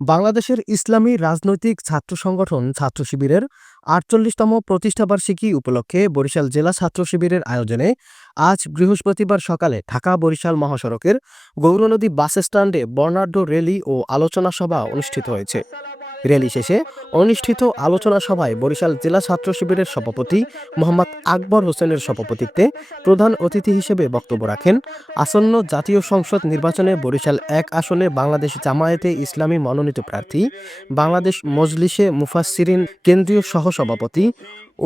বাংলাদেশের ইসলামী রাজনৈতিক ছাত্র সংগঠন ছাত্র শিবিরের ৪৮তম প্রতিষ্ঠাবার্ষিকী উপলক্ষে বরিশাল জেলা ছাত্র শিবিরের আয়োজনে আজ বৃহস্পতিবার সকালে ঢাকা বরিশাল মহাসড়কের গৌরনদী বাস স্ট্যান্ডে বর্ণাঢ্য র্যালি ও আলোচনা সভা অনুষ্ঠিত হয়েছে। র্যালি শেষে অনুষ্ঠিত আলোচনা সভায় বরিশাল জেলা ছাত্র শিবিরের সভাপতি মোহাম্মদ আকবর হোসেনের সভাপতিত্বে প্রধান অতিথি হিসেবে বক্তব্য রাখেন আসন্ন জাতীয় সংসদ নির্বাচনে বরিশাল ১ আসনে বাংলাদেশ জামায়াতে ইসলামী মনোনীত প্রার্থী, বাংলাদেশ মজলিসে মুফাসসিরিন কেন্দ্রীয় সহসভাপতি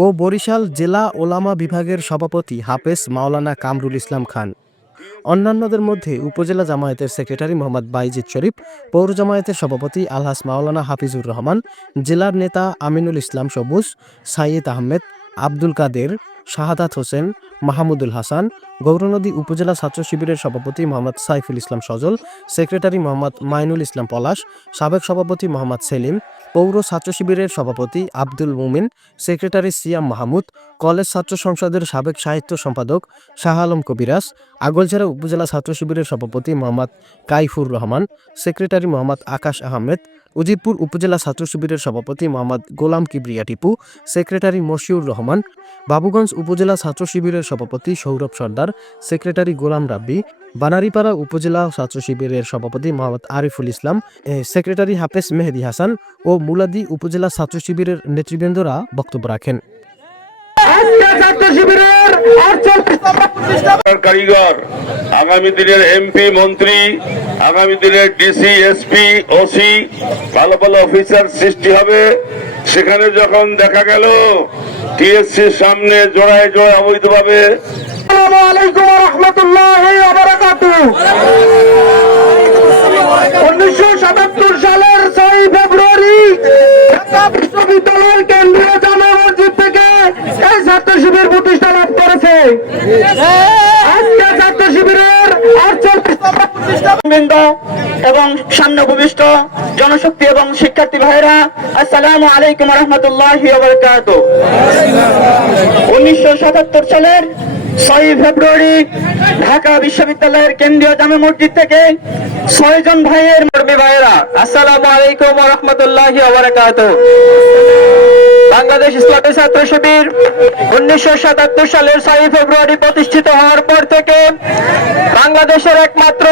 ও বরিশাল জেলা ওলামা বিভাগের সভাপতি হাফেজ মাওলানা কামরুল ইসলাম খান। অন্যান্যদের মধ্যে উপজেলা জামায়াতের সেক্রেটারি মোহাম্মদ বাইজিদ শরীফ, পৌর জামায়াতের সভাপতি আলহাজ মাওলানা হাফিজুর রহমান, জেলার নেতা আমিনুল ইসলাম সবুজ, সাইয়েদ আহমেদ, আব্দুল কাদের, শাহাদাত হোসেন, মাহমুদুল হাসান, গৌরনদী উপজেলা ছাত্র শিবিরের সভাপতি মোহাম্মদ সাইফুল ইসলাম সজল, সেক্রেটারি মোহাম্মদ মাইনুল ইসলাম পলাশ, সাবেক সভাপতি মোহাম্মদ সেলিম, পৌর ছাত্র শিবিরের সভাপতি আব্দুল মুমিন, সেক্রেটারি সিয়াম মাহমুদ, কলেজ ছাত্র সংসদের সাবেক সাহিত্য সম্পাদক শাহ আলম কবিরাজ, আগলঝাড়া উপজেলা ছাত্র শিবিরের সভাপতি মোহাম্মদ কাইফুর রহমান, সেক্রেটারি মোহাম্মদ আকাশ আহমেদ, উজিরপুর উপজেলা ছাত্র শিবিরের সভাপতি মোহাম্মদ গোলাম কিবরিয়া টিপু, সেক্রেটারি মশিউর রহমান, বাবুগঞ্জ উপজেলা ছাত্র শিবিরের সভাপতি সৌরভ সর্দার, সেক্রেটারি গোলাম রাব্বি, বানারীপাড়া উপজেলা ছাত্র শিবিরের সভাপতি মোহাম্মদ আরিফুল ইসলাম, সেক্রেটারি হাফেজ মেহেদি হাসান ও মুলাদি উপজেলা ছাত্র শিবিরের নেতৃবৃন্দরা বক্তব্য রাখেন। কারিগর, আগামী দিনের এমপি মন্ত্রী, আগামী দিনের ডিসি এসপি ওসি ভালো ভালো অফিসার সৃষ্টি হবে। সেখানে যখন দেখা গেল টিএসসির সামনে জোড়ায় জোড়ায় অবৈধভাবে 1977 সালের 6 ফেব্রুয়ারি ঢাকা বিশ্ববিদ্যালয়ের কেন্দ্রীয় জামে মসজিদ থেকে এই ছাত্র শিবির প্রতিষ্ঠা লাভ করেছে। আজকে ছাত্র শিবিরের 48তম প্রতিষ্ঠাবৃন্দ এবং সামনে উপবিষ্ট জনশক্তি এবং শিক্ষার্থী ভাইরা, আসসালামু আলাইকুম ওয়া রাহমাতুল্লাহি ওয়া বারাকাতুহু। 1977 সালের 6 ফেব্রুয়ারি ঢাকা বিশ্ববিদ্যালয়ের কেন্দ্রীয় জামে মসজিদ থেকে 6 জন ভাইয়ের মুরব্বী ভাইয়েরা, আসসালামু আলাইকুম ওয়া রাহমাতুল্লাহি ওয়া বারাকাতুহু। বাংলাদেশ ইসলামী ছাত্র শিবির 1977 সালের 6 ফেব্রুয়ারি প্রতিষ্ঠিত হওয়ার পর থেকে বাংলাদেশের একমাত্র